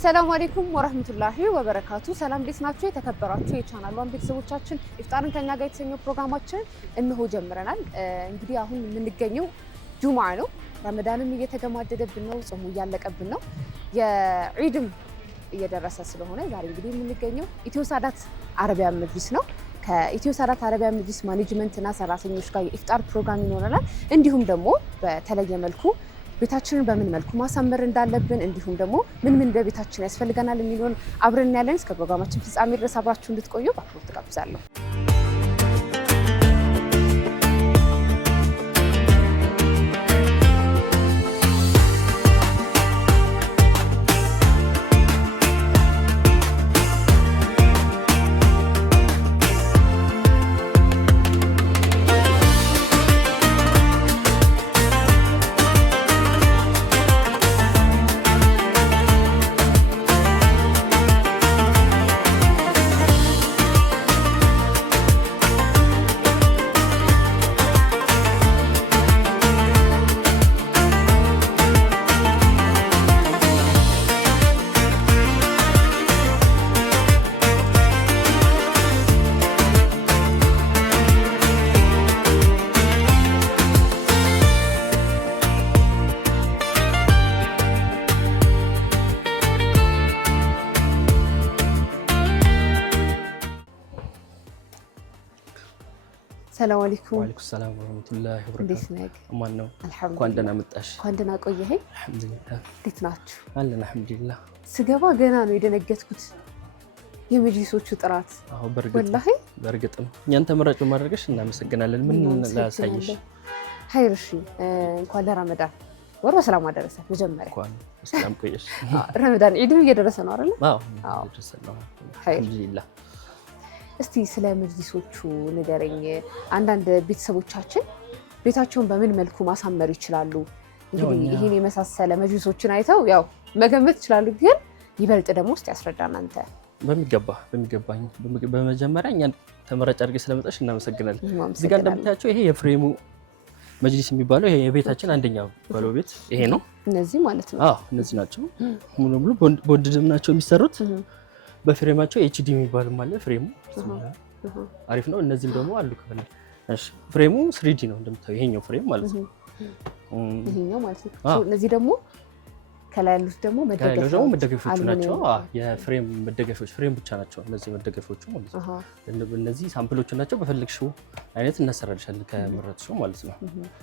አሰላሙ አለይኩም ወራህመቱላሂ ወበረካቱ። ሰላም እንዴት ናችሁ? የተከበራችሁ የቻናሏን ቤተሰቦቻችን ኢፍጣርን ከኛ ጋር የተሰኘው ፕሮግራማችን እንሆ ጀምረናል። እንግዲህ አሁን የምንገኘው ጁሙዓ ነው። ረመዳንም እየተገማደደብን ነው፣ ጾሙ እያለቀብን ነው፣ የዒድም እየደረሰ ስለሆነ ዛሬ እንግዲህ የምንገኘው ኢትዮ ሳዳት አረቢያን መጅሊስ ነው። ከኢትዮ ሳዳት አረቢያን መጅሊስ ማኔጅመንትና ሰራተኞች ጋር የኢፍጣር ፕሮግራም ይኖረናል። እንዲሁም ደግሞ በተለየ መልኩ ቤታችንን በምን መልኩ ማሳመር እንዳለብን እንዲሁም ደግሞ ምን በቤታችን ያስፈልገናል የሚሉን አብረን ያለን እስከ ፕሮግራማችን ፍጻሜ ድረስ አብራችሁ እንድትቆዩ በአክብሮት ተጋብዛለሁ። ሰላም አለይኩም። ወአለይኩም ሰላም ወራህመቱላሂ ወበረካቱ። እንዴት ነህ? አማን ነው። አልሐምዱሊላህ። እንኳን ደህና መጣሽ። እንኳን ደህና ቆየኸኝ። አልሐምዱሊላህ። እንዴት ናችሁ? አለን አልሐምዱሊላህ። ስገባ ገና ነው የደነገጥኩት የመጅሊሶቹ ጥራት። አዎ ወላሂ በእርግጥም እኛን ተመራጭ በማድረግሽ እናመሰግናለን። ምን ላሳይሽ? ሀይር እሺ፣ እንኳን ለረመዳን ወር በሰላም አደረሰ። መጀመሪያ እንኳን በሰላም ቆየሽ። ረመዳን ዒድም እየደረሰ ነው አይደል? አዎ እየደረሰ ነው። አልሐምዱሊላህ። እስቲ ስለ መጅሊሶቹ ንገረኝ። አንዳንድ ቤተሰቦቻችን ቤታቸውን በምን መልኩ ማሳመር ይችላሉ? እንግዲህ ይህን የመሳሰለ መጅሊሶችን አይተው ያው መገመት ይችላሉ፣ ግን ይበልጥ ደግሞ እስቲ ያስረዳን አንተ። በሚገባኝ በመጀመሪያ እኛን ተመራጭ አድርገሽ ስለመጣሽ እናመሰግናለን። እዚህ ጋር እንደምታያቸው ይሄ የፍሬሙ መጅሊስ የሚባለው ይሄ የቤታችን አንደኛው ባለው ቤት ይሄ ነው። እነዚህ ማለት ነው? አዎ እነዚህ ናቸው። ሙሉ ሙሉ ቦንድድም ናቸው የሚሰሩት። በፍሬማቸው ኤችዲ የሚባልም አለ። ፍሬሙ አሪፍ ነው። እነዚህም ደግሞ አሉ ከፈለ። እሺ ፍሬሙ 3D ነው እንደምታዩ፣ ይሄኛው ፍሬም ማለት ነው። ይሄኛው ማለት ነው። እነዚህ ደግሞ ከላይ ያሉት ደግሞ መደገፊያዎቹ ናቸው። የፍሬም መደገፊያዎች፣ ፍሬም ብቻ ናቸው እነዚህ መደገፊያዎቹ ማለት ነው። እነዚህ ሳምፕሎቹ ናቸው። በፈለግሽው አይነት እናሰራልሻለን ከመረጥሽው ማለት ነው።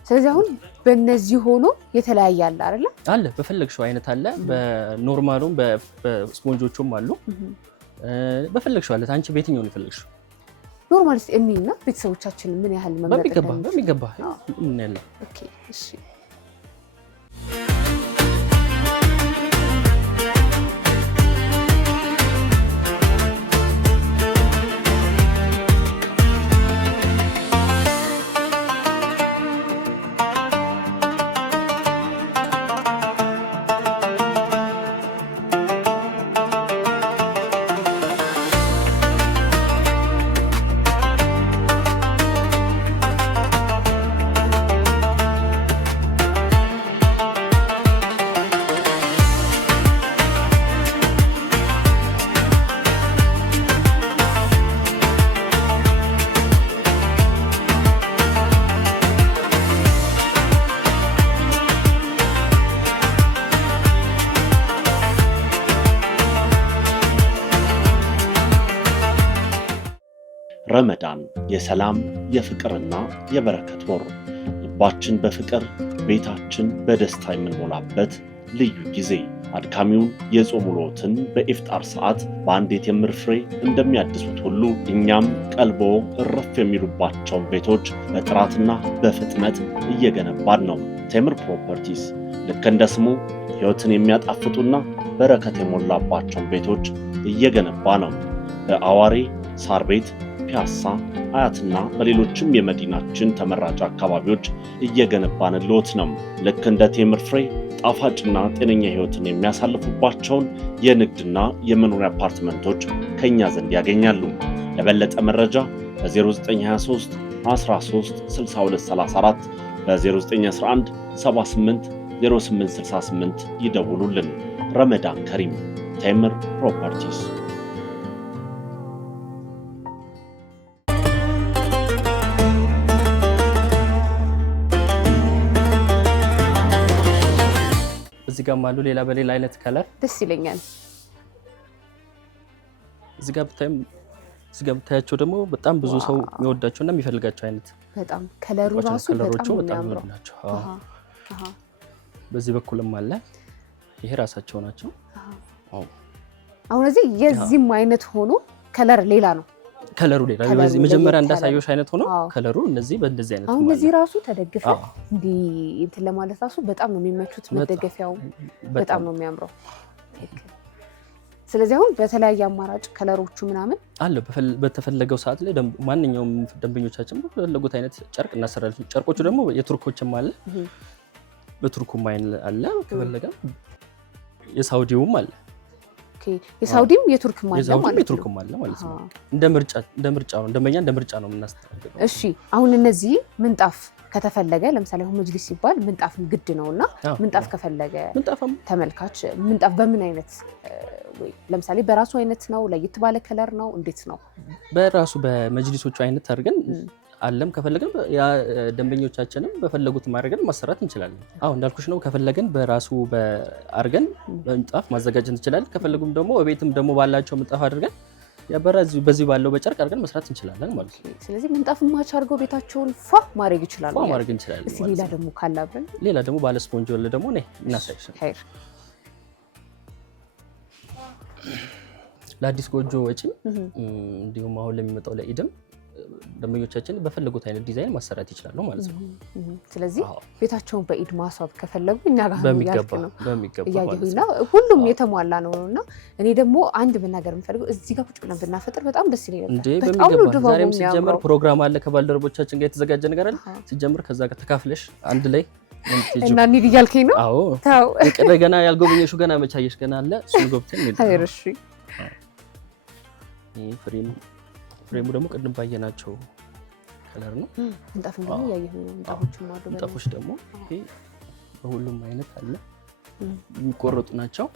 ስለዚህ አሁን በእነዚህ ሆኖ የተለያየ አለ አይደል? አለ፣ በፈለግሽው አይነት አለ። በኖርማሉም በስፖንጆቹም አሉ። በፈለግሽው አለ። አንቺ በየትኛው ነው የፈለግሽው? ኖርማል እና ቤተሰቦቻችን ምን ያህል መመረጥ በሚገባ ምን ያለ። ኦኬ እሺ። ረመዳን የሰላም የፍቅርና የበረከት ወር፣ ልባችን በፍቅር ቤታችን በደስታ የምንሞላበት ልዩ ጊዜ። አድካሚውን የጾም ውሎትን በኢፍጣር ሰዓት በአንድ የቴምር ፍሬ እንደሚያድሱት ሁሉ እኛም ቀልቦ እረፍ የሚሉባቸውን ቤቶች በጥራትና በፍጥነት እየገነባን ነው። ቴምር ፕሮፐርቲስ ልክ እንደ ስሙ ሕይወትን የሚያጣፍጡና በረከት የሞላባቸውን ቤቶች እየገነባ ነው። በአዋሬ ሳር ቤት፣ ፒያሳ፣ አያትና በሌሎችም የመዲናችን ተመራጭ አካባቢዎች እየገነባንልዎት ነው። ልክ እንደ ቴምር ፍሬ ጣፋጭና ጤነኛ ሕይወትን የሚያሳልፉባቸውን የንግድና የመኖሪያ አፓርትመንቶች ከኛ ዘንድ ያገኛሉ። ለበለጠ መረጃ በ0923 13 62 34 በ0911 78 0868 ይደውሉልን። ረመዳን ከሪም። ቴምር ፕሮፐርቲስ። እዚህ ጋር አሉ ሌላ በሌላ አይነት ከለር ደስ ይለኛል። እዚህ ጋር ብታያቸው ደግሞ በጣም ብዙ ሰው የሚወዳቸውና የሚፈልጋቸው አይነት በጣም ከለሩ ራሱ በጣም ናቸው። በዚህ በኩልም አለ። ይሄ ራሳቸው ናቸው። አሁን እዚህ የዚህም አይነት ሆኖ ከለር ሌላ ነው። ከለሩ ሌላ በዚህ መጀመሪያ እንዳሳየሽ አይነት ሆኖ ከለሩ እነዚህ በእንደዚህ አይነት አሁን እነዚህ ራሱ ተደግፈ እንዲ እንትን ለማለት ራሱ በጣም ነው የሚመቹት። መደገፊያው በጣም ነው የሚያምረው። ስለዚህ አሁን በተለያየ አማራጭ ከለሮቹ ምናምን አለ በተፈለገው ሰዓት ላይ ማንኛውም ደንበኞቻችን በፈለጉት አይነት ጨርቅ እናሰራለን። ጨርቆቹ ደግሞ የቱርኮችም አለ፣ በቱርኩም አለ፣ ከፈለገ የሳውዲውም አለ። የሳውዲም የቱርክም አለ ማለት ነው። እንደ ምርጫ ነው ደንበኛ እንደ ምርጫ ነው የምናስተናግደው። እሺ አሁን እነዚህ ምንጣፍ ከተፈለገ ለምሳሌ አሁን መጅሊስ ሲባል ምንጣፍም ግድ ነውና ምንጣፍ ከፈለገ ተመልካች ምንጣፍ በምን አይነት ወይ ለምሳሌ በራሱ አይነት ነው ለየት ባለ ከለር ነው እንዴት ነው? በራሱ በመጅሊሶቹ አይነት አድርገን አለም ከፈለገን ያ ደንበኞቻችንም በፈለጉት ማድረግን ማሰራት እንችላለን። እንዳልኩሽ ነው። ከፈለገን በራሱ አድርገን ምንጣፍ ማዘጋጀት እንችላለን። ከፈለጉም ደግሞ በቤትም ደግሞ ባላቸው ምንጣፍ አድርገን በዚህ ባለው በጨርቅ አድርገን መስራት እንችላለን ማለት ነው። ስለዚህ ምንጣፍ ማች አድርገው ቤታቸውን ፏ ማድረግ ይችላሉ። ማድረግ እንችላለን። እስቲ ሌላ ደግሞ ካላብን ሌላ ደግሞ ባለ ስፖንጅ ወለ ደግሞ እናሳይሽ። ለአዲስ ጎጆ ወጪ እንዲሁም አሁን ለሚመጣው ለኢድም ደንበኞቻችን በፈለጉት አይነት ዲዛይን ማሰራት ይችላሉ ማለት ነው። ስለዚህ ቤታቸውን በኢድ ማስዋብ ከፈለጉ እኛ ጋር ነው በሚገባ እያየሁና ሁሉም የተሟላ ነውና እኔ ደግሞ አንድ መናገር የምፈልገው እዚህ ጋር ቁጭ ብለን ብናፈጥር በጣም ደስ ይለኛል። በሚገባ ዛሬም ሲጀምር ፕሮግራም አለ ከባልደረቦቻችን ጋር የተዘጋጀ ነገር አለ። ሲጀምር ከዛ ጋር ተካፍለሽ አንድ ላይ እና እንሂድ እያልከኝ ነው? አዎ ታው ገና ያልጎበኘሽው ገና መቻየሽ ገና አለ። እሱን ጎብተን እንሂድ። አይርሽ ፍሬሙ ደግሞ ቅድም ባየናቸው ከለር ነው። እንጣፍም ደግሞ ያየኸው ነው። እንጣፎችም አሉ። እንጣፎች ደግሞ ይሄ በሁሉም አይነት አለ። የሚቆረጡ ናቸው።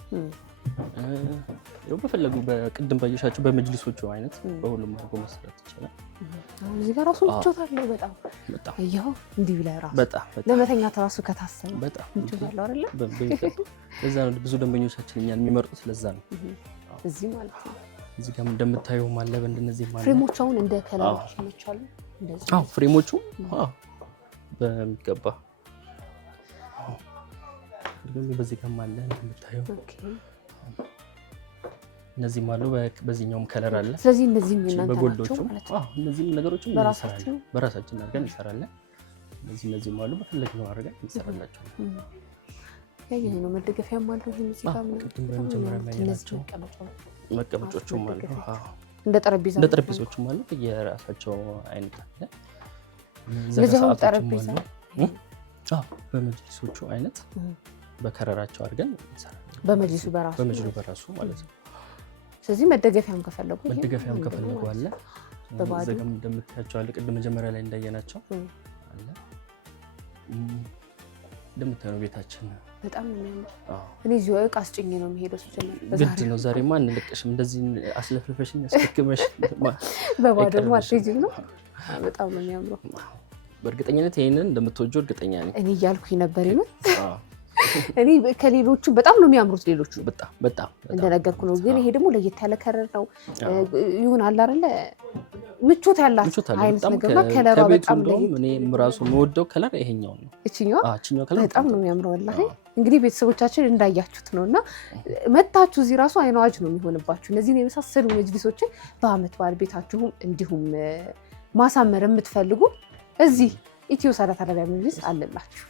በፈለጉ በቅድም ባየሻቸው በመጅሊሶቹ አይነት በሁሉም አድርጎ መስራት ይችላል። እዚህ ጋር ራሱ ምቾት አለው። በጣም አየኸው እንዲህ ብለህ ራሱ ለመተኛት ራሱ ከታሰበ በጣም ምቾት አለው አይደለ? ለዛ ነው ብዙ ደንበኞቻችን እኛን የሚመርጡት። ለዛ ነው እዚህ ማለት ነው። እዚህ ጋር እንደምታየው ማለ በእንደነዚህ ማለት ፍሬሞቹ አሁን እንደ ከለሮች ይመቻሉ። እንደዚህ ፍሬሞቹ በሚገባ በዚህ ጋር ማለ እንደምታየው እነዚህ ማሉ በዚህኛውም ከለር አለ። ስለዚህ እነዚህ እናንተ ናቸው ማለት ነው። እነዚህ ነገሮችን በራሳችን አድርገን እንሰራለን። እነዚህ ማሉ በፈለግነው አድርገን እንሰራላቸዋለን። ያየህ ነው። መደገፊያም አለው። ይሄ እዚህ ጋር መቀመጫዎቹም አሉ። እንደ ጠረጴዛዎቹም አሉ። የራሳቸው አይነት አለ። ለዛው ጠረጴዛ በመጅሊሶቹ አይነት በከረራቸው አድርገን እንሰራለን። በመጅሊሱ በራሱ ማለት ነው። ስለዚህ መደገፊያም ከፈለጉ አለ። በባዶም እንደምታያቸው አለ። ቅድም መጀመሪያ ላይ እንዳየናቸው አለ። እንደምታየው ቤታችን በጣም ነው የሚያምረው። እኔ እዚሁ ዕቃ አስጭኜ ነው የሚሄደው። ግድ ነው። ዛሬማ አንለቅሽም። እንደዚህ አስለፍልፈሽኝ አስከክመሽ በባዶ ማትሄጂም ነው። በጣም ነው የሚያምረው። በእርግጠኝነት ይሄንን እንደምትወጂው እርግጠኛ ነኝ። እኔ እያልኩኝ ነበር ይሁን እኔ ከሌሎቹ በጣም ነው የሚያምሩት። ሌሎቹ በጣም እንደነገርኩ ነው። ግን ይሄ ደግሞ ለየት ያለ ከለር ነው። ይሁን አለ አይደለ ምቾት ያላት አይነት ነገር ነው። ከለሯ በጣም ለየት እኔ ራሱ የምወደው ከለር ይሄኛው ነው። እቺኛው ከለር በጣም ነው የሚያምረው። ወላሂ እንግዲህ ቤተሰቦቻችን እንዳያችሁት ነውና መታችሁ እዚህ ራሱ አይን አዋጅ ነው የሚሆንባችሁ። እነዚህን የመሳሰሉ መጅሊሶችን በአመት በዓል ቤታችሁም እንዲሁም ማሳመር የምትፈልጉ እዚህ ኢትዮ ሳዳት አረቢያ መጅሊስ አለላችሁ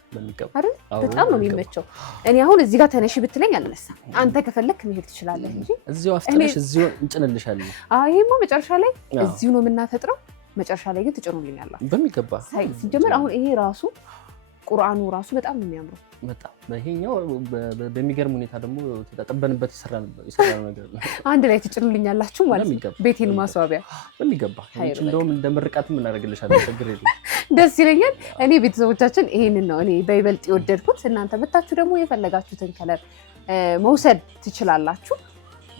አይደል? በጣም ነው የሚመቸው። እኔ አሁን እዚህ ጋር ተነሺ ብትለኝ አልነሳም። አንተ ከፈለክ መሄድ ትችላለህ እንጂ እዚሁ አፍጥነሽ እዚሁ እንጭንልሻለን። ይሄማ መጨረሻ ላይ እዚሁ ነው የምናፈጥረው። መጨረሻ ላይ ግን ትጭኑልኛላችሁ በሚገባ። ሲጀመር አሁን ይሄ ራሱ ቁርአኑ ራሱ በጣም ነው የሚያምረው። በጣም ይሄኛው በሚገርም ሁኔታ ደግሞ ተጠበንበት ይሰራል ነገር ነው። አንድ ላይ ትጭኑልኛላችሁ ማለት ነው። ቤቴን ማስዋቢያ በሚገባ እንደውም እንደ ምርቃትም እናደርግልሻለን። ችግር የለም። ደስ ይለኛል። እኔ ቤተሰቦቻችን ይሄንን ነው እኔ በይበልጥ የወደድኩት። እናንተ ብታችሁ ደግሞ የፈለጋችሁትን ከለር መውሰድ ትችላላችሁ።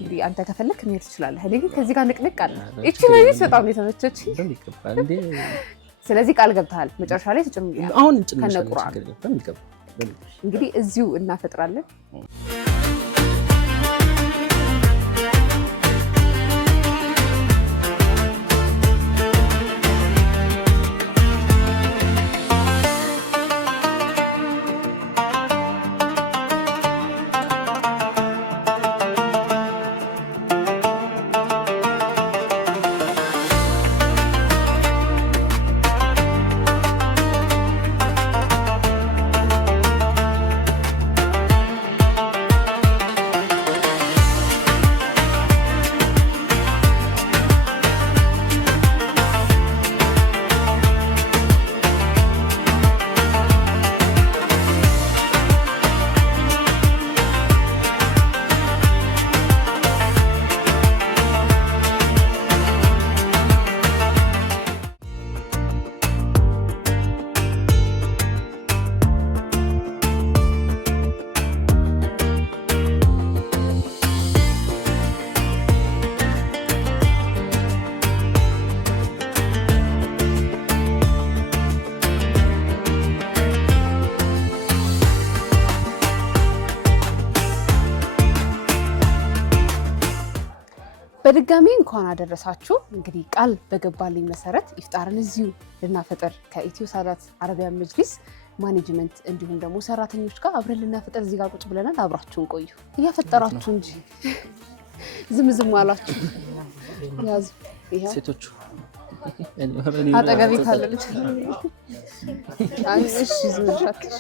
እንግዲህ አንተ ከፈለክ መሄድ ትችላለህ። እኔ ግን ከዚህ ጋር ንቅንቅ አለ። እቺ ማለት በጣም የተመቸችኝ በሚገባ እንዴ። ስለዚህ ቃል ገብተሃል መጨረሻ ላይ ተጨምሩ። አሁን እንጭንሻለን በሚገባ እንግዲህ እዚሁ እናፈጥራለን። በድጋሚ እንኳን አደረሳችሁ። እንግዲህ ቃል በገባልኝ መሰረት ኢፍጣርን እዚሁ ልናፈጥር ከኢትዮ ሳዳት አረቢያን መጅሊስ ማኔጅመንት እንዲሁም ደግሞ ሰራተኞች ጋር አብረን ልናፈጥር እዚህ ጋር ቁጭ ብለናል። አብራችሁን ቆዩ። እያፈጠራችሁ እንጂ ዝም አላችሁ። ያዙ ሴቶቹ አጠገቤ ካለች እሺ ዝም ብለሻትሽ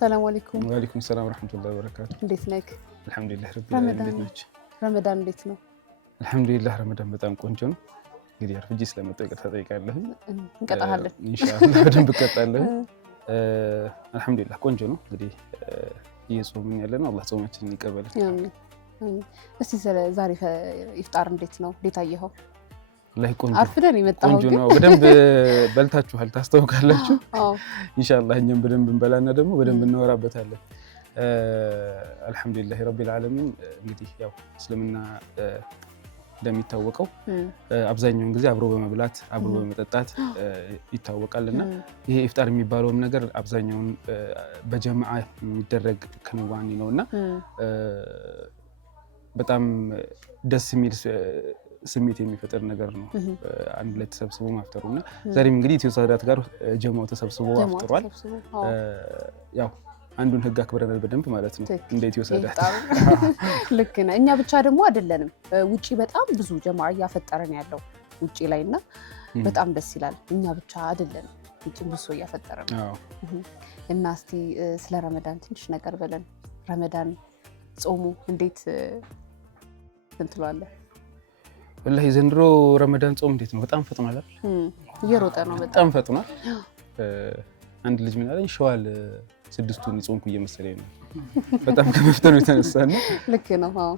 ሰላም አለይኩም። ወአለይኩም ሰላም ወራህመቱላሂ ወበረካቱ። እንዴት ነህ? አልሐምዱሊላህ ረቢል ዓለሚን። ረመዳን እንዴት ነው? አልሐምዱሊላህ ረመዳን በጣም ቆንጆ ነው። እንግዲህ አርፍጄ ስለመጣሁ ይቅርታ ጠይቃለሁ። እንቀጣለን ኢንሻአላህ በደንብ እቀጣለሁ። አልሐምዱሊላህ ቆንጆ ነው። እንግዲህ እየጾምን ያለነው አላህ ጾማችንን ይቀበልን። አሜን። እስቲ ዛሬ ኢፍጣር እንዴት ነው? እንዴት አየኸው? ላይ ቆንጆ አርፍደን የመጣው ቆንጆ ነው። በደንብ በልታችኋል ታስተውቃላችሁ። ኢንሻአላህ እኛም በደንብ እንበላና ደግሞ በደንብ እናወራበታለን። አልሐምዱሊላህ ረቢል ዓለሚን። እንግዲህ ያው እስልምና እንደሚታወቀው አብዛኛውን ጊዜ አብሮ በመብላት አብሮ በመጠጣት ይታወቃልና ይሄ ኢፍጣር የሚባለውም ነገር አብዛኛውን በጀማዓ የሚደረግ ክንዋኔ ነውና በጣም ደስ የሚል ስሜት የሚፈጥር ነገር ነው። አንድ ላይ ተሰብስቦ ማፍጠሩና ዛሬም እንግዲህ ኢትዮ ሳዳት ጋር ጀማዓው ተሰብስቦ አፍጥሯል። ያው አንዱን ህግ አክብረናል በደንብ ማለት ነው እንደ ኢትዮ ሳዳት። ልክ ነህ። እኛ ብቻ ደግሞ አይደለንም፣ ውጪ በጣም ብዙ ጀማዓ እያፈጠረን ያለው ውጪ ላይና በጣም ደስ ይላል። እኛ ብቻ አይደለንም፣ ውጪ ብዙ እያፈጠረ ነው። እና እስቲ ስለ ረመዳን ትንሽ ነገር በለን። ረመዳን ጾሙ እንዴት እንትሏለህ? ወላሂ ዘንድሮ ረመዳን ጾም እንዴት ነው? በጣም ፈጥኗል አይደል? እየሮጠ ነው። በጣም ፈጥኗል። አንድ ልጅ ምን አለኝ፣ ሸዋል ስድስቱን ጾምኩ እየመሰለኝ ነው። በጣም ከመፍጠኑ የተነሳ ነው። ልክ ነው። አዎ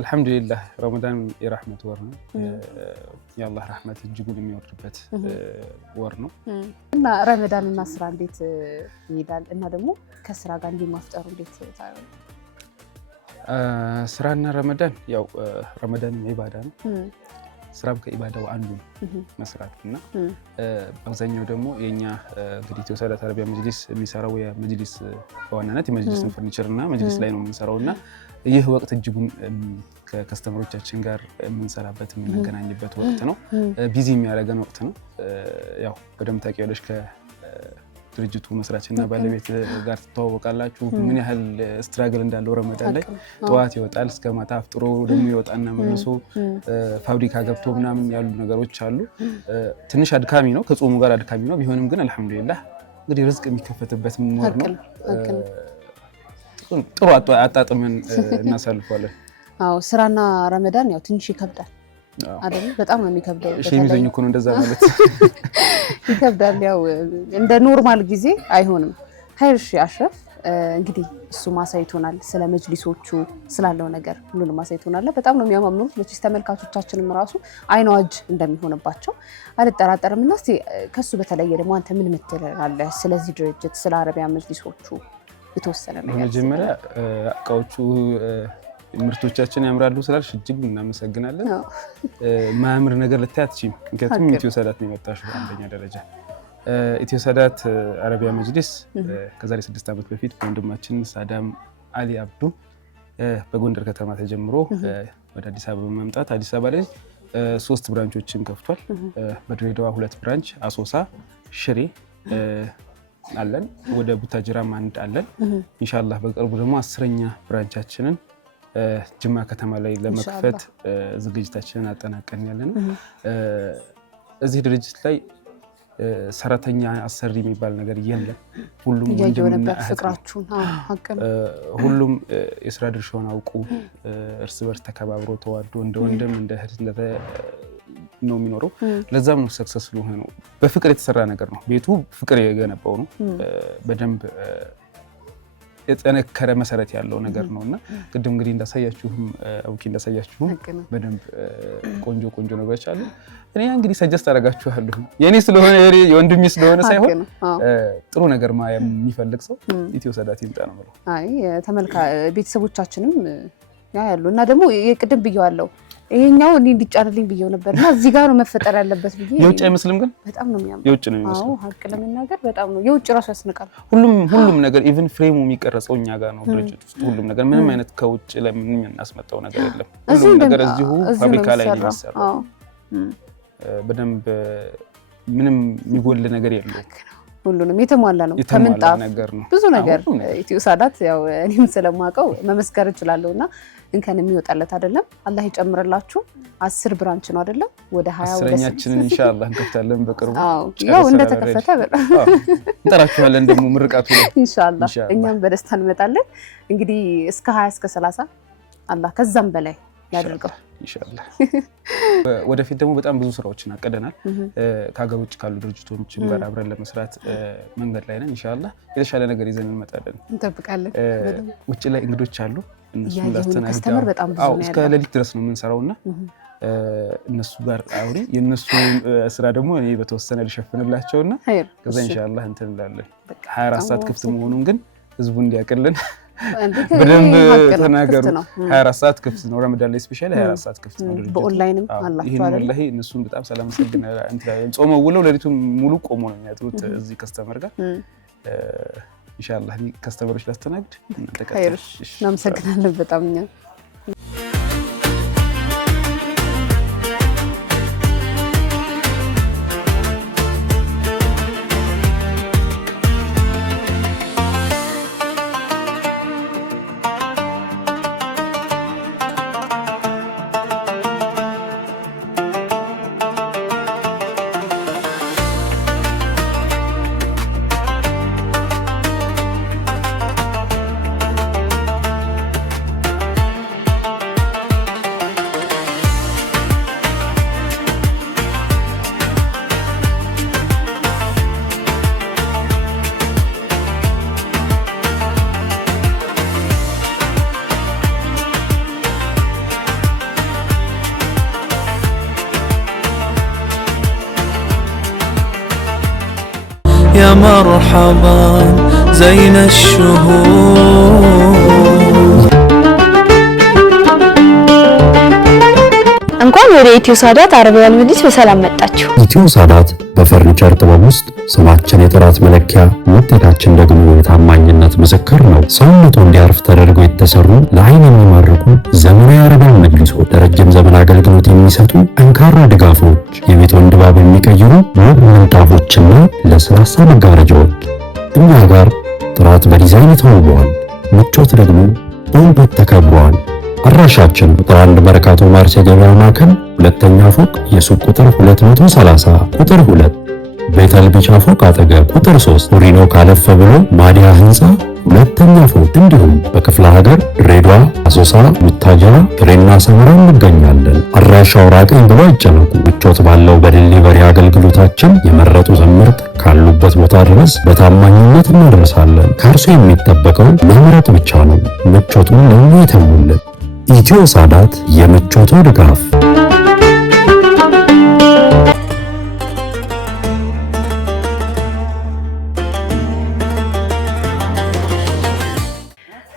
አልሐምዱሊላህ ረመዳን የራህመት ወር ነው። የአላህ ረህመት እጅጉን የሚወርድበት ወር ነው እና ረመዳን እና ስራ እንዴት ይሄዳል? እና ደግሞ ከስራ ጋር እንዴት ማፍጠሩ እንዴት ታየው? ስራና ረመዳን ያው ረመዳን ኢባዳ ነው። ስራም ከኢባዳው አንዱ መስራት እና አብዛኛው ደግሞ የኛ እንግዲህ ኢትዮ ሳዳት አረቢያ መጅሊስ የሚሰራው የመጅሊስ በዋናነት የመጅሊስን ፈርኒቸር እና መጅሊስ ላይ ነው የምንሰራውና ይህ ወቅት እጅጉን ከከስተመሮቻችን ጋር የምንሰራበት የምንገናኝበት ወቅት ነው። ቢዚ የሚያደርገን ወቅት ነው። ያው በደንብ ታውቂያለሽ ድርጅቱ መስራችና ባለቤት ጋር ተዋወቃላችሁ ምን ያህል ስትራግል እንዳለው ረመዳን ላይ ጠዋት ይወጣል እስከ ማታ አፍጥሮ ደግሞ ይወጣና መልሶ ፋብሪካ ገብቶ ምናምን ያሉ ነገሮች አሉ። ትንሽ አድካሚ ነው፣ ከጾሙ ጋር አድካሚ ነው። ቢሆንም ግን አልሐምዱሊላህ እንግዲህ ርዝቅ የሚከፈትበት ወር ነው። ጥሩ አጣጥመን እናሳልፋለን። አዎ ስራና ረመዳን ያው ትንሽ ይከብዳል አይደል? በጣም ነው የሚከብደው። ሸሚዘኝ እኮ ነው እንደዛ ማለት ይከብዳል። ያው እንደ ኖርማል ጊዜ አይሆንም። ኸይር አሽረፍ እንግዲህ እሱ ማሳይቶናል ስለ መጅሊሶቹ ስላለው ነገር ሁሉንም ማሳይቶናል። በጣም ነው የሚያማምኑት። መቼስ ተመልካቾቻችንም ራሱ አይናዋጅ እንደሚሆንባቸው አልጠራጠርም። እና እስቲ ከሱ በተለየ ደግሞ አንተ ምን ምትላለህ ስለዚህ ድርጅት ስለ አረቢያ መጅሊሶቹ የተወሰነ ነገር? መጀመሪያ እቃዎቹ ምርቶቻችን ያምራሉ ስላልሽ እጅግ እናመሰግናለን። ማያምር ነገር ልታይ አትችይም። ምክንያቱም ኢትዮ ሳዳት ነው የመጣሽው አንደኛ ደረጃ። ኢትዮ ሳዳት አረቢያ መጅሊስ ከዛሬ 6 ዓመት በፊት በወንድማችን ሳዳም አሊ አብዱ በጎንደር ከተማ ተጀምሮ ወደ አዲስ አበባ በመምጣት አዲስ አበባ ላይ 3 ብራንቾችን ከፍቷል። በድሬዳዋ 2 ብራንች፣ አሶሳ፣ ሽሬ አለን። ወደ ቡታጅራም አንድ አለን። ኢንሻአላህ በቅርቡ ደግሞ 10ኛ ብራንቻችንን ጅማ ከተማ ላይ ለመክፈት ዝግጅታችንን አጠናቀን ያለን። እዚህ ድርጅት ላይ ሰራተኛ አሰሪ የሚባል ነገር የለም። ሁሉም ወንድምና ፍቅራችሁን ሁሉም የስራ ድርሻውን አውቁ እርስ በርስ ተከባብሮ ተዋዶ እንደ ወንድም እንደ እህት ነው የሚኖረው። ለዛም ነው ሰክሰስ ስለሆነ ነው። በፍቅር የተሰራ ነገር ነው። ቤቱ ፍቅር የገነባው ነው። በደንብ የጠነከረ መሰረት ያለው ነገር ነውና ቅድም እንግዲህ እንዳሳያችሁም አውቂ እንዳሳያችሁም በደንብ ቆንጆ ነገሮች አሉ። እኔ እንግዲህ ሰጀስት አደርጋችኋለሁ የኔ ስለሆነ የወንድሜ ስለሆነ ሳይሆን ጥሩ ነገር የሚፈልግ ሰው ኢትዮ ሳዳት ይምጣ ነው ማለት። አይ ቤተሰቦቻችንም ያሉ እና ደግሞ የቅድም ብየዋለሁ ይሄኛው እኔ እንዲጫንልኝ ብየው ነበርና እዚህ ጋር ነው መፈጠር ያለበት ብዬ። የውጭ አይመስልም ግን በጣም ነው የሚያምር። የውጭ ነው የሚመስለው። አዎ ሀቅ ለመናገር በጣም ነው የውጭ ራሱ ያስነቃል። ሁሉም ነገር ኢቭን ፍሬሙ የሚቀረጸው እኛ ጋር ነው ድርጅት ውስጥ። ሁሉም ነገር ምንም አይነት ከውጭ ለምን እናስመጣው ነገር የለም። ሁሉም ነገር እዚሁ ፋብሪካ ላይ ነው የሚሰራው። በደንብ ምንም የሚጎል ነገር የለውም። ሁሉንም የተሟላ ነው። ከምንጣፍ ብዙ ነገር ኢትዮ ሳዳት ያው እኔም ስለማውቀው መመስከር እችላለሁና እንከን የሚወጣለት አይደለም። አላህ ይጨምርላችሁ። 10 ብራንች ነው አይደለም? ወደ 20 ወደ 10ኛችንን ኢንሻአላህ እንከፍታለን በቅርቡ። ያው እንደተከፈተ እንጠራችኋለን ደግሞ ምርቃቱ ላይ ኢንሻአላህ እኛም በደስታ እንመጣለን። እንግዲህ እስከ 20 እስከ 30 አላህ ከዛም በላይ ያደርገው ኢንሻአላህ። ወደፊት ደግሞ በጣም ብዙ ስራዎችን አቀደናል። ከሀገር ውጭ ካሉ ድርጅቶችም ጋር አብረን ለመስራት መንገድ ላይ ነን። ኢንሻአላህ የተሻለ ነገር ይዘን እንመጣለን እንጠብቃለን። ውጭ ላይ እንግዶች አሉ። እነሱን ላስተናግዳው እስከ ሌሊት ድረስ ነው የምንሰራውና እነሱ ጋር አውሪ የነሱ ስራ ደግሞ እኔ በተወሰነ ልሸፍንላቸውና ከዛ ኢንሻአላህ እንትን እንላለን። 24 ሰዓት ክፍት መሆኑን ግን ህዝቡ እንዲያቀልን በደንብ ተናገሩ። 24 ሰዓት ክፍት ነው። ረመዳን ላይ ስፔሻሊ 24 ሰዓት ክፍት ነው። በኦንላይንም አላችሁ አይደል? ይሄን ወላሂ እነሱን በጣም ሰላም ሰግናለሁ። እንትን ጾመው ውለው ሌሊቱን ሙሉ ቆሞ ነው የሚያድሩት እዚህ ከስተመር ጋር። ኢንሻአላህ ከስተመሮች ላስተናግድ ተቀበል። እናመሰግናለን በጣም እኛ يا مرحبا زين الشهور እንኳን ወደ ኢትዮ ሳዳት አረቢያን መጅሊስ በሰላም መጣችሁ። ኢትዮ ሳዳት በፈርኒቸር ጥበብ ውስጥ ስማችን የጥራት መለኪያ፣ ውጤታችን ደግሞ የታማኝነት ምስክር ነው። ሰውነቱ እንዲያርፍ ተደርገው የተሰሩ ለዓይን የሚማርኩ ዘመናዊ አረቢያን መጅሊሶች፣ ለረጅም ዘመን አገልግሎት የሚሰጡ ጠንካራ ድጋፎች፣ የቤቱን ድባብ የሚቀይሩ ውብ ምንጣፎችና ለስላሳ መጋረጃዎች። እኛ ጋር ጥራት በዲዛይን ተውበዋል፣ ምቾት ደግሞ በውበት ተከብሯል። አድራሻችን ቁጥር 1 መርካቶ ማርስ የገበያ ማዕከል ሁለተኛ ፎቅ የሱቅ ቁጥር 230፣ ቁጥር 2 ቤተል ቢጫ ፎቅ አጠገብ፣ ቁጥር 3 ሪኖ ካለፈ ብሎ ማዲያ ህንፃ ሁለተኛ ፎቅ። እንዲሁም በክፍለ ሀገር ድሬዳዋ፣ አሶሳ፣ ቡታጅራ፣ ፍሬና ሰመራ እንገኛለን። አድራሻው ራቀኝ ብሎ አይጨነቁ። ምቾት ባለው በዴሊቨሪ አገልግሎታችን የመረጡትን ምርት ካሉበት ቦታ ድረስ በታማኝነት እናደርሳለን። ከእርሱ የሚጠበቀው መምረጥ ብቻ ነው። ምቾቱን ለኛ ይተውልን። ኢትዮ ሳዳት የምቾቱ ድጋፍ።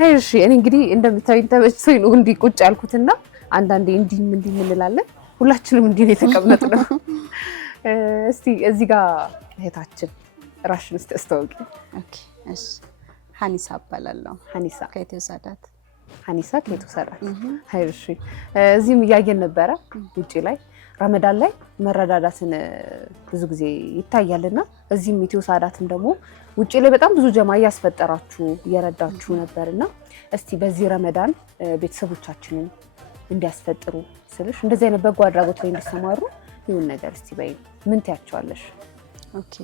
እሺ እኔ እንግዲህ እንደምታዩኝ ተመችቶኝ ነው እንዲህ ቁጭ ያልኩትና አንዳንዴ እንዲህ እንላለን። ሁላችንም እንዲህ ነው የተቀመጥነው። እስቲ እዚህ ጋር እህታችን ራሽን እስቲ አስተዋውቂ። ኦኬ እሺ ሀኒሳ እባላለሁ። ሀኒሳ ከኢትዮ ሳዳት። ሀኒሳ ከኢትዮ ሳዳት። እሺ እዚህም እያየን ነበረ ውጪ ላይ ረመዳን ላይ መረዳዳትን ብዙ ጊዜ ይታያልና እዚህም ኢትዮ ሳዳትም ደግሞ ውጪ ላይ በጣም ብዙ ጀማ እያስፈጠራችሁ እየረዳችሁ ነበርና እስቲ በዚህ ረመዳን ቤተሰቦቻችንን እንዲያስፈጥሩ ስልሽ እንደዚህ አይነት በጎ አድራጎት ላይ እንዲሰማሩ ይሁን ነገር እስቲ በይ ምን ትያቸዋለሽ? ኦኬ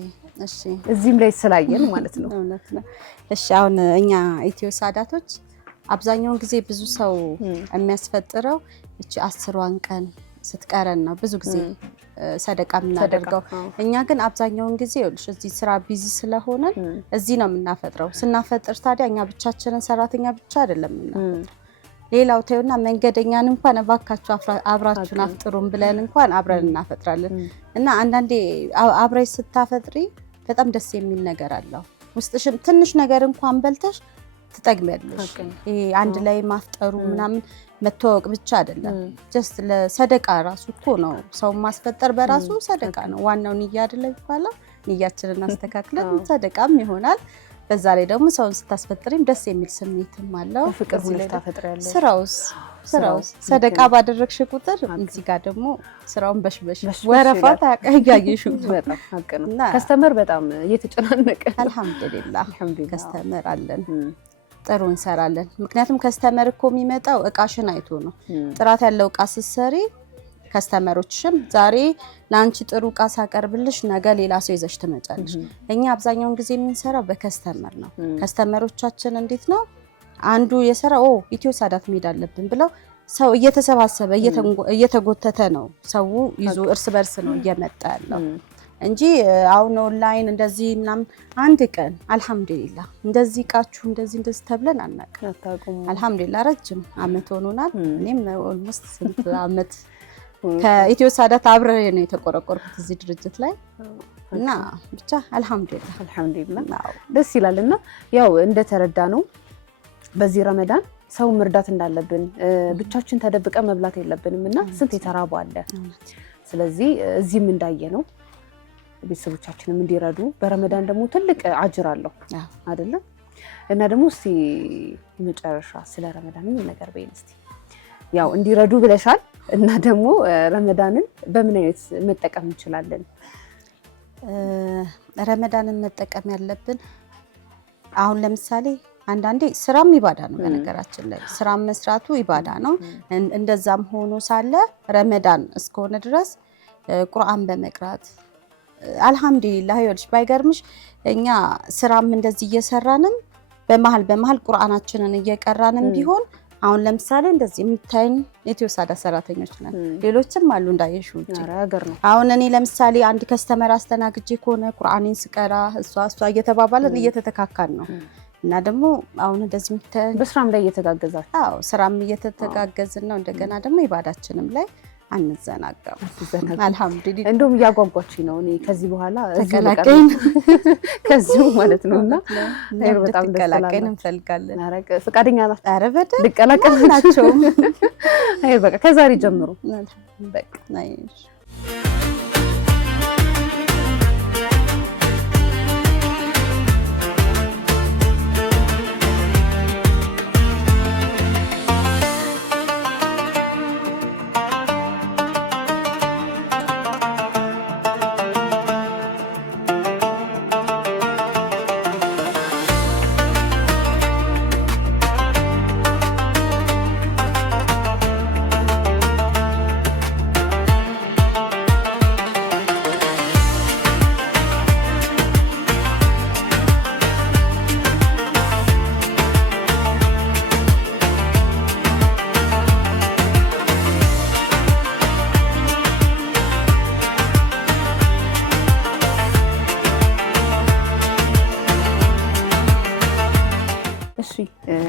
እሺ እዚህም ላይ ስላየን ማለት ነው። እውነት ነው። እሺ አሁን እኛ ኢትዮ ሳዳቶች አብዛኛውን ጊዜ ብዙ ሰው የሚያስፈጥረው እቺ 10ዋን ቀን ስትቀረን ነው ብዙ ጊዜ ሰደቃ የምናደርገው። እኛ ግን አብዛኛውን ጊዜ ይኸውልሽ እዚህ ስራ ቢዚ ስለሆነ እዚህ ነው የምናፈጥረው። ስናፈጥር ታዲያ እኛ ብቻችንን ሰራተኛ ብቻ አይደለም የምናፈጥረው። ሌላው ተይውና መንገደኛን እንኳን እባካችሁ አብራችሁን አፍጥሩን ብለን እንኳን አብረን እናፈጥራለን። እና አንዳንዴ አብረሽ ስታፈጥሪ በጣም ደስ የሚል ነገር አለው። ውስጥሽን ትንሽ ነገር እንኳን በልተሽ ትጠግሚያለሽ። ይሄ አንድ ላይ ማፍጠሩ ምናምን መተዋወቅ ብቻ አይደለም፣ ጀስት ለሰደቃ ራሱ እኮ ነው። ሰው ማስፈጠር በራሱ ሰደቃ ነው። ዋናው ንያ አይደለም ይባላል። ንያችንን አስተካክለን ሰደቃም ይሆናል። በዛ ላይ ደግሞ ሰውን ስታስፈጥሪም ደስ የሚል ስሜትም አለው። ፍቅር ሁለት ታፈጥሪያለሽ። ስራውስ ሰደቃ ባደረግሽ ቁጥር እዚህ ጋር ደግሞ ስራውን በሽበሽ ወረፋ ታያያይሹ በጣም ሀቅ ነው። ከስተመር በጣም እየተጨናነቀ አልহামዱሊላህ ከስተመር አለን። ጥሩ እንሰራለን። ምክንያቱም ከስተመር እኮ የሚመጣው እቃሽን አይቶ ነው። ጥራት ያለው እቃ ስትሰሪ ከስተመሮችሽም ዛሬ ላንቺ ጥሩ እቃ ሳቀርብልሽ ነገ ሌላ ሰው ይዘሽ ትመጫለሽ። እኛ አብዛኛውን ጊዜ የምንሰራው በከስተመር ነው። ከስተመሮቻችን እንዴት ነው አንዱ የሰራው ኢትዮ ሳዳት መሄድ አለብን ብለው ሰው እየተሰባሰበ እየተጎተተ ነው ሰው ይዞ እርስ በርስ ነው እየመጣ ያለው እንጂ አሁን ኦንላይን እንደዚህ ምናምን አንድ ቀን አልহামዱሊላህ እንደዚህ እቃችሁ እንደዚህ ተብለን አናውቅም። አልহামዱሊላህ ረጅም አመት ሆኖናል። እኔም ኦልሞስት ስንት አመት ከኢትዮ ሳዳት አብረን ነው የተቆረቆርኩት እዚህ ድርጅት ላይ እና ብቻ አልহামዱሊላህ ደስ ይላልና ያው እንደተረዳ ነው በዚህ ረመዳን ሰው መርዳት እንዳለብን ብቻችን ተደብቀ መብላት የለብንምና ስንት የተራቡ አለ። ስለዚህ እዚህም እንዳየ ነው ቤተሰቦቻችንም እንዲረዱ በረመዳን ደግሞ ትልቅ አጅር አለው አይደለ? እና ደግሞ እስቲ መጨረሻ ስለ ረመዳን ምን ነገር በይን እስቲ። ያው እንዲረዱ ብለሻል እና ደግሞ ረመዳንን በምን አይነት መጠቀም እንችላለን? ረመዳንን መጠቀም ያለብን አሁን ለምሳሌ አንዳንዴ ስራም ኢባዳ ነው። በነገራችን ላይ ስራም መስራቱ ኢባዳ ነው። እንደዛም ሆኖ ሳለ ረመዳን እስከሆነ ድረስ ቁርአን በመቅራት አልহামዱሊላህ ይወልሽ ባይገርምሽ እኛ ስራም እንደዚህ እየሰራንም በመሃል ቁርአናችንን እየቀራንም ቢሆን አሁን ለምሳሌ እንደዚህ የምታይኝ ኢትዮ ሳዳት ሰራተኞች ነን። ሌሎችም አሉ እንዳየሽ ውጪ ሀገር ነው። አሁን እኔ ለምሳሌ አንድ ከስተመር አስተናግጄ ከሆነ ቁርአኔን ስቀራ እሷ እየተባባለን እየተተካካን ነው። እና ደግሞ አሁን እንደዚህ የምታይኝ በስራም ላይ እየተጋገዛችሁ? አዎ ስራም እየተተጋገዝን ነው። እንደገና ደግሞ ኢባዳችንም ላይ አንዘናጋም። አልሐምዱሊላህ። እንደውም እያጓጓችኝ ነው እኔ ከዚህ በኋላ ተቀላቀኝ ከዚሁ ማለት ነውና በጣም ተቀላቀኝ እንፈልጋለን። ፈቃደኛ ናችሁ? ኧረ በደንብ ልቀላቀል ናቸው። በቃ ከዛሬ ጀምሮ በቃ ናይሽ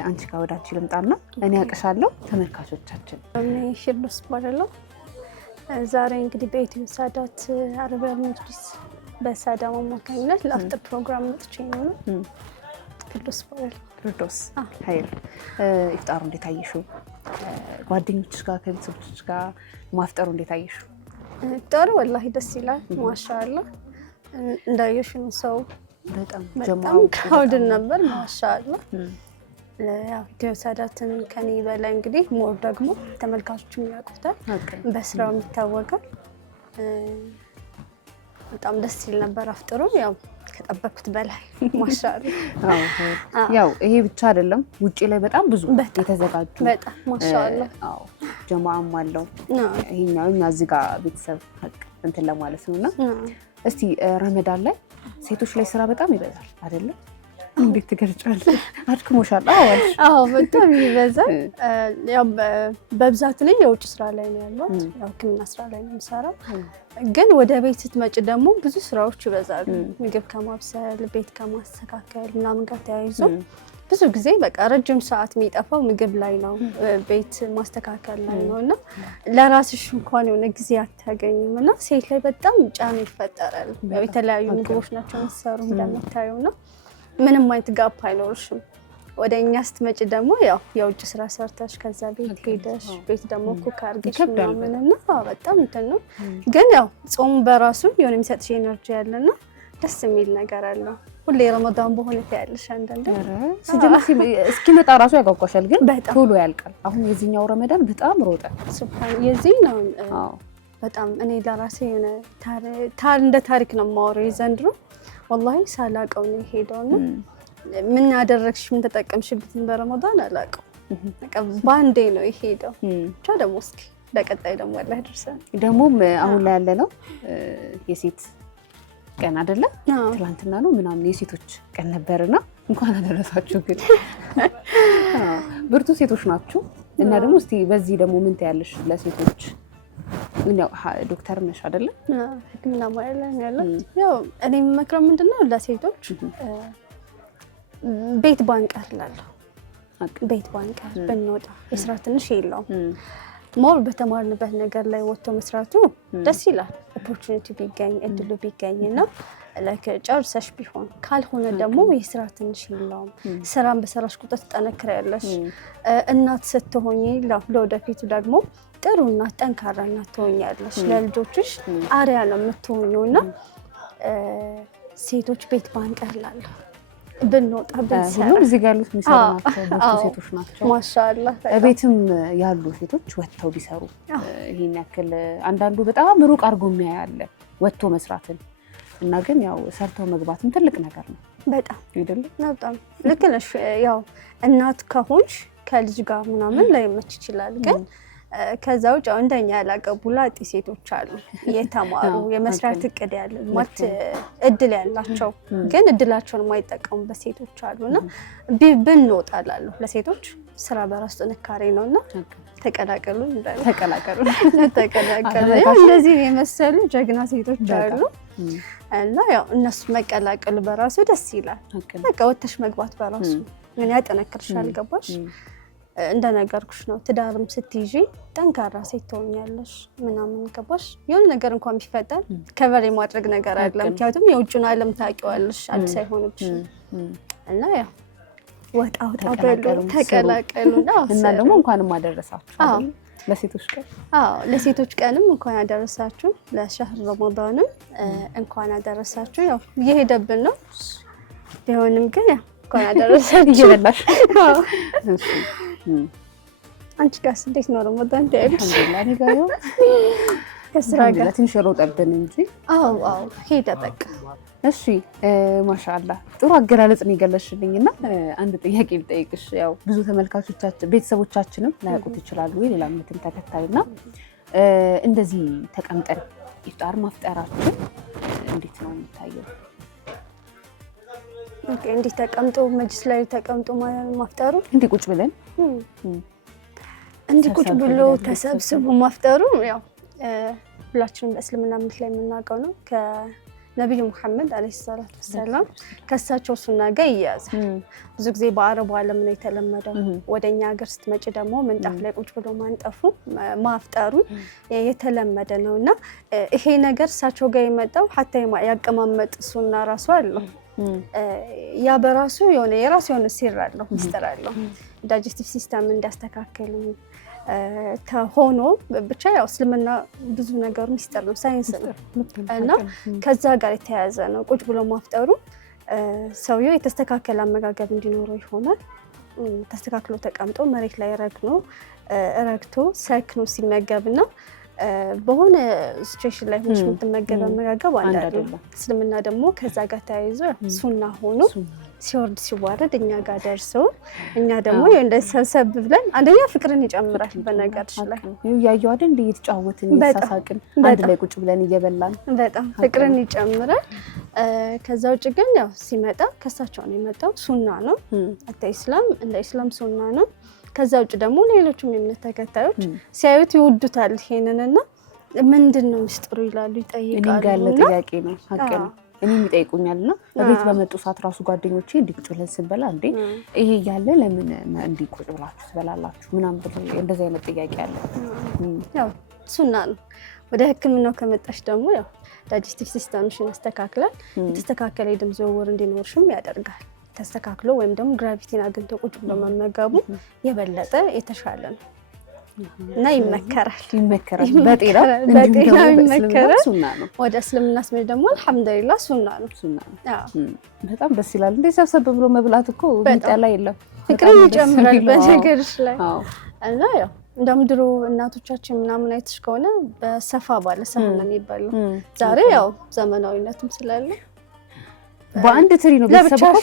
አንቺ ጋር ወዳንቺ ልምጣና እኔ አቅሻለሁ ተመልካቾቻችን እኔ ሽርሉስ ባረለው ዛሬ እንግዲህ በኢትዮ ሳዳት አረቢያን መጅሊስ በሳዳ አማካኝነት ለአፍጥር ፕሮግራም መጥቼ ነው። ሽርሉስ ባረለው ፊርዶስ ሀይር ኢፍጣሩ እንዴት አየሽው? ጓደኞችሽ ጋር ከቤተሰቦችሽ ጋር ማፍጠሩ እንዴት አየሽው? ኢፍጣሩ ወላሂ ደስ ይላል። ማሻአላ እንዳየሽው ሰው በጣም ክራውድ ነበር። ማሻአላ ያው ኢትዮ ሳዳትን ከኔ በላይ እንግዲህ ሞር ደግሞ ተመልካቾችም ያውቁታል፣ በስራው የሚታወቃል። በጣም ደስ ይል ነበር አፍጥሩ። ያው ከጠበቅኩት በላይ ማሻአላ። ያው ይሄ ብቻ አይደለም፣ ውጪ ላይ በጣም ብዙ የተዘጋጁ በጣም ማሻአላ ጀማዓም አለው። ይሄኛው እኛ እዚህ ጋር ቤተሰብ እንትን ለማለት ነውና እስቲ ረመዳን ላይ ሴቶች ላይ ስራ በጣም ይበዛል አይደለ? እንዴት ትገልጫለሽ? አድክሞሻል? አዎ በጣም ይበዛል። ያው በብዛት ላይ የውጭ ስራ ላይ ነው ያለው፣ ያው ሕክምና ስራ ላይ ነው የምሰራው። ግን ወደ ቤት ስትመጪ ደግሞ ብዙ ስራዎች ይበዛሉ። ምግብ ከማብሰል፣ ቤት ከማስተካከል ምናምን ጋር ተያይዞ ብዙ ጊዜ በቃ ረጅም ሰዓት የሚጠፋው ምግብ ላይ ነው፣ ቤት ማስተካከል ላይ ነው እና ለራስሽ እንኳን የሆነ ጊዜ አታገኝም እና ሴት ላይ በጣም ጫና ይፈጠራል። የተለያዩ ምግቦች ናቸው የሚሰሩ እንደምታየው ነው። ምንም አይነት ጋፕ አይኖርሽም። ወደ እኛ ስትመጪ ደግሞ ያው የውጭ ስራ ሰርተሽ ከዛ ቤት ሄደሽ ቤት ደግሞ ኩክ አድርገሽ ምናምን እና በጣም እንትን ነው። ግን ያው ጾሙ በራሱ የሆነ የሚሰጥሽ ኤነርጂ ያለና ደስ የሚል ነገር አለው። ሁሌ ረመዳን በሆነ ያለሽ አንዳንዴ ሲጀምር እስኪመጣ ራሱ ያጓጓሻል፣ ግን ቶሎ ያልቃል። አሁን የዚህኛው ረመዳን በጣም ሮጠ። ሱብሃን የዚህ ነው በጣም እኔ ለራሴ የሆነ እንደ ታሪክ ነው የማወራው። የዘንድሮ ወላሂ ሳላውቀው ነው የሄደውና ምን አደረግሽ ምን ተጠቀምሽበትን በረመዳን አላውቀው። በቃ ባንዴ ነው የሄደው። ብቻ ደግሞ እስኪ ለቀጣይ ደግሞ አላህ ይደርሰን። ደግሞ አሁን ላይ ያለ ነው የሴት ቀን አይደለ? ትላንትና ነው ምናምን የሴቶች ቀን ነበርና እንኳን አደረሳችሁ። ግን ብርቱ ሴቶች ናችሁ እና ደግሞ እስቲ በዚህ ደግሞ ምን ትያለሽ ለሴቶች? ያው ዶክተር ነሽ አይደለ? ሕክምና ሙያ ላይ ያለው ያው እኔ የምመክረው ምንድነው ለሴቶች ቤት ባንቀር እላለሁ። ቤት ባንቀር ብንወጣ የስራ ትንሽ የለውም። ሞር በተማርንበት ነገር ላይ ወጥቶ መስራቱ ደስ ይላል። ኦፖርቹኒቲ ቢገኝ እድሉ ቢገኝ እና ጨርሰሽ ቢሆን ካልሆነ ደግሞ የስራ ትንሽ የለውም። ስራን በሰራሽ ቁጥር ትጠነክሪያለሽ። እናት ስትሆኚ ለወደፊቱ ደግሞ ጥሩ እናት ጠንካራ እናት ትሆኛለሽ። ለልጆችሽ አሪያ ነው የምትሆኚው እና ሴቶች ቤት ባንቀር እላለሁ። ብንወጣ ብንሰራ ሁሉም እዚህ ጋር ያሉት የሚሰሩ ናቸው፣ ብዙ ሴቶች ናቸው። ማሻአላህ ቤትም ያሉ ሴቶች ወጥተው ቢሰሩ ይሄን ያክል አንዳንዱ በጣም ሩቅ አድርጎ የሚያያለ ወጥቶ መስራትን እና ግን ያው ሰርተው መግባትም ትልቅ ነገር ነው። በጣም አይደለ? በጣም ልክ ነሽ። ያው እናት ከሆንሽ ከልጅ ጋር ምናምን ላይመች ይችላል። ግን ከዛ ውጭ እንደኛ ያላገቡ ላጤ ሴቶች አሉ፣ የተማሩ የመስራት እቅድ ያለ ማለት እድል ያላቸው ግን እድላቸውን የማይጠቀሙበት ሴቶች አሉና ብንወጣ እላለሁ ለሴቶች ስራ በራሱ ጥንካሬ ነውና ተቀላቀሉ ተቀላቀሉ። ያው እንደዚህ የመሰሉ ጀግና ሴቶች አሉ እና ያው እነሱ መቀላቀሉ በራሱ ደስ ይላል። በቃ ወጥተሽ መግባት በራሱ ምን ያጠነክርሻል። ገባሽ? እንደነገርኩሽ ነው ትዳርም ስትይዢ ጠንካራ ሴት ትሆኛለሽ ምናምን ገባሽ የሆነ ነገር እንኳን ቢፈጠር ከቨር የማድረግ ነገር አይደለም ምክንያቱም የውጭውን ዓለም ታውቂዋለሽ አዲስ አይሆንብሽ እና ያው ወጣ በሉ ተቀላቀሉና እና ደግሞ እንኳንም አደረሳችሁ ለሴቶች ቀን ለሴቶች ቀንም እንኳን አደረሳችሁ ለሸህር ረመዳንም እንኳን አደረሳችሁ ያው እየሄደብን ነው ቢሆንም ግን ያው እንኳን አደረሳችሁ እየበላሽ አንቺ ጋርስ እንዴት ነው ረመዳን ታይልሽ አልሐምዱሊላህ ጋር ከስራ ጋር ትንሽ ሮጠብን እንጂ አዎ ሄደ በቃ እሺ ማሻአላህ ጥሩ አገላለጽ ነው የገለሽልኝና አንድ ጥያቄ ልጠይቅሽ ያው ብዙ ተመልካቾቻችን ቤተሰቦቻችንም ላያውቁት ይችላሉ ሌላ ምንም ተከታይና እንደዚህ ተቀምጠን ኢፍጣር ማፍጠራችን እንዴት ነው የሚታየው ኦኬ እንዴ ተቀምጦ መጅልስ ላይ ተቀምጦ ማፍጠሩ እንዴ ቁጭ ብለን እንዴ ቁጭ ብሎ ተሰብስቦ ማፍጠሩ ያው ሁላችንም በእስልምና እምነት ላይ የምናውቀው ነው ከነብዩ መሐመድ አለይሂ ሰላቱ ወሰለም ከሳቸው ሱና ጋር ይያዛል ብዙ ጊዜ በአረቡ ዓለም ነው የተለመደው ወደኛ ሀገር ስትመጪ ደግሞ ምንጣፍ ላይ ቁጭ ብሎ ማንጠፉ ማፍጠሩ የተለመደ ነውና ይሄ ነገር እሳቸው ጋር የመጣው ሐታ ያቀማመጥ ሱና ራሱ አለው ያ በራሱ የሆነ የራሱ የሆነ ሲር አለው ሚስጥር አለው ዳይጀስቲቭ ሲስተም እንዲያስተካክል ተሆኖ ብቻ ያው እስልምና ብዙ ነገር ሚስጥር ነው ሳይንስ ነው እና ከዛ ጋር የተያያዘ ነው ቁጭ ብሎ ማፍጠሩ ሰውየው የተስተካከለ አመጋገብ እንዲኖረው ይሆናል ተስተካክሎ ተቀምጦ መሬት ላይ ረግቶ ሰክኖ ሲመገብና በሆነ ሲቹዌሽን ላይ ሆነሽ የምትመገብ አመጋገብ አይደለም እስልምና ደግሞ ከዛ ጋር ተያይዞ ሱና ሆኖ ሲወርድ ሲዋረድ እኛ ጋር ደርሶ እኛ ደግሞ እንደሰብሰብ ብለን አንደኛ ፍቅርን ይጨምራል በነገርሽ ላይ ያያዩ አይደል እንደ እየተጫወትን እየሳሳቅን አንድ ላይ ቁጭ ብለን እየበላን በጣም ፍቅርን ይጨምራል ከዛ ውጭ ግን ያው ሲመጣ ከሳቸው ነው የመጣው ሱና ነው እንደ ኢስላም ሱና ነው ከዛ ውጭ ደግሞ ሌሎችም የእምነት ተከታዮች ሲያዩት ይወዱታል ይሄንንና ምንድነው ሚስጥሩ ይላሉ ይጠይቃሉ እኔ ጋር ለጥያቄ ነው ሀቅ ነው እኔም ይጠይቁኛልና በቤት በመጡ ሰዓት ራሱ ጓደኞቼ እንዲቁጭ ብለን ስንበላ እንዴ ይሄ ያለ ለምን እንዲቁጭ ብላችሁ ትበላላችሁ ምናምን ብለው እንደዛ አይነት ጥያቄ አለ ያው ሱና ነው ወደ ህክምናው ከመጣሽ ደግሞ ያው ዳይጀስቲቭ ሲስተምሽን ያስተካክላል የተስተካከለ የደም ዝውውር እንዲኖርሽም ያደርጋል ተስተካክሎ ወይም ደግሞ ግራቪቲን አግኝቶ ቁጭ ብሎ መመገቡ የበለጠ የተሻለ ነው እና ይመከራል በጤና ይመከራል ሱና ነው ወደ እስልምና ስሜት ደግሞ አልሐምዱሊላህ ሱና ነው በጣም ደስ ይላል እንደ ሰብሰብ ብሎ መብላት እኮ ቢጠላ የለም ፍቅርን ይጨምራል በነገርሽ ላይ እና ያው እንደም ድሮ እናቶቻችን ምናምን አይተሽ ከሆነ በሰፋ ባለ ሰሃን ነው የሚባለው ዛሬ ያው ዘመናዊነትም ስላለ በአንድ ትሪ ነው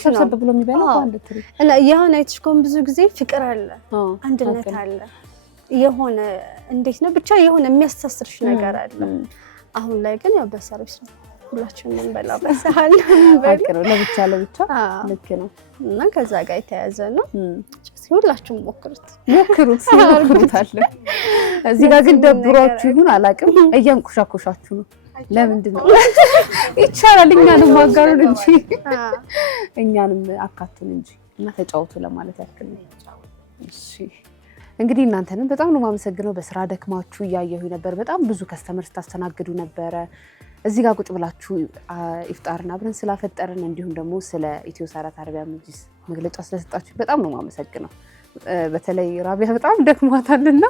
ሰብሰብ ብሎ የሚበላው በአንድ ትሪ እና ያሁን አይተሽ ከሆነ ብዙ ጊዜ ፍቅር አለ አንድነት አለ የሆነ እንዴት ነው ብቻ የሆነ የሚያስተሳስርሽ ነገር አለ አሁን ላይ ግን ያው በሰርቪስ ነው ሁላችንም እንበላ በሰሃን ነው ለብቻ ልክ ነው እና ከዛ ጋር የተያዘ ነው ሁላችሁም ሞክሩት አለ እዚህ ጋር ግን ደብሯችሁ ይሁን አላውቅም እያንቆሻቆሻችሁ ነው ለምንድን ነው ይቻላል እኛንም ማጋሩን እንጂ እኛንም አካቱን እንጂ እና ተጫውቱ ለማለት ያክል ነው እሺ እንግዲህ እናንተንም በጣም ነው ማመሰግነው በስራ ደክማችሁ ያያዩ ነበር በጣም ብዙ ከስተመር ስታስተናግዱ ነበር እዚህ ጋር ቁጭ ብላችሁ ኢፍጣርና አብረን ስላፈጠርን እንዲሁም ደግሞ ስለ ኢትዮ ሳዳት አረቢያ መጅሊስ መግለጫ ስለሰጣችሁ በጣም ነው ማመሰግነው በተለይ ራቢያ በጣም ደክሟታልና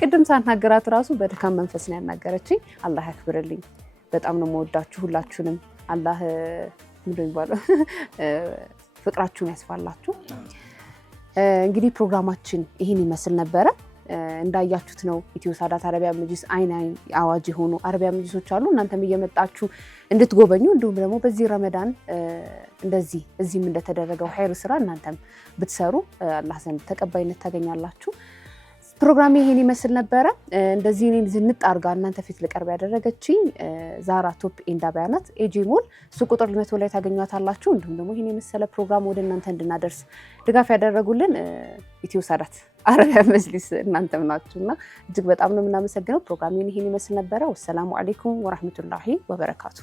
ቅድም ሳናገራት ራሱ በድካም መንፈስ ነው ያናገረችኝ አላህ ያክብርልኝ በጣም ነው የምወዳችሁ ሁላችሁንም አላህ ምንድነው ይባላል ፍቅራችሁን ያስፋላችሁ እንግዲህ ፕሮግራማችን ይሄን ይመስል ነበር እንዳያችሁት ነው ኢትዮ ሳዳት አረቢያ መጅሊስ አይን አዋጅ ሆኖ አረቢያ መጅሊሶች አሉ እናንተም እየመጣችሁ እንድትጎበኙ እንዲሁም ደግሞ በዚህ ረመዳን እንደዚህ እዚህም እንደተደረገው ኸይር ስራ እናንተም ብትሰሩ አላህ ዘንድ ተቀባይነት ታገኛላችሁ ፕሮግራም ይሄን ይመስል ነበር እንደዚህ እኔን ዝንጥ አርጋ እናንተ ፊት ልቀርብ ያደረገችኝ ዛራ ቶፕ ኤንድ አባያናት ኤጂ ሞል ሱቅ ቁጥር 100 ላይ ታገኙታላችሁ እንዲሁም ደግሞ ይሄን የመሰለ ፕሮግራም ወደ እናንተ እንድናደርስ ድጋፍ ያደረጉልን ኢትዮ ሳዳት አረቢያ መጅሊስ እናንተም ናችሁና እጅግ በጣም ነው የምናመሰግነው ፕሮግራም ይሄን ይመስል ነበር ወሰላሙ አለይኩም ወራህመቱላሂ ወበረካቱ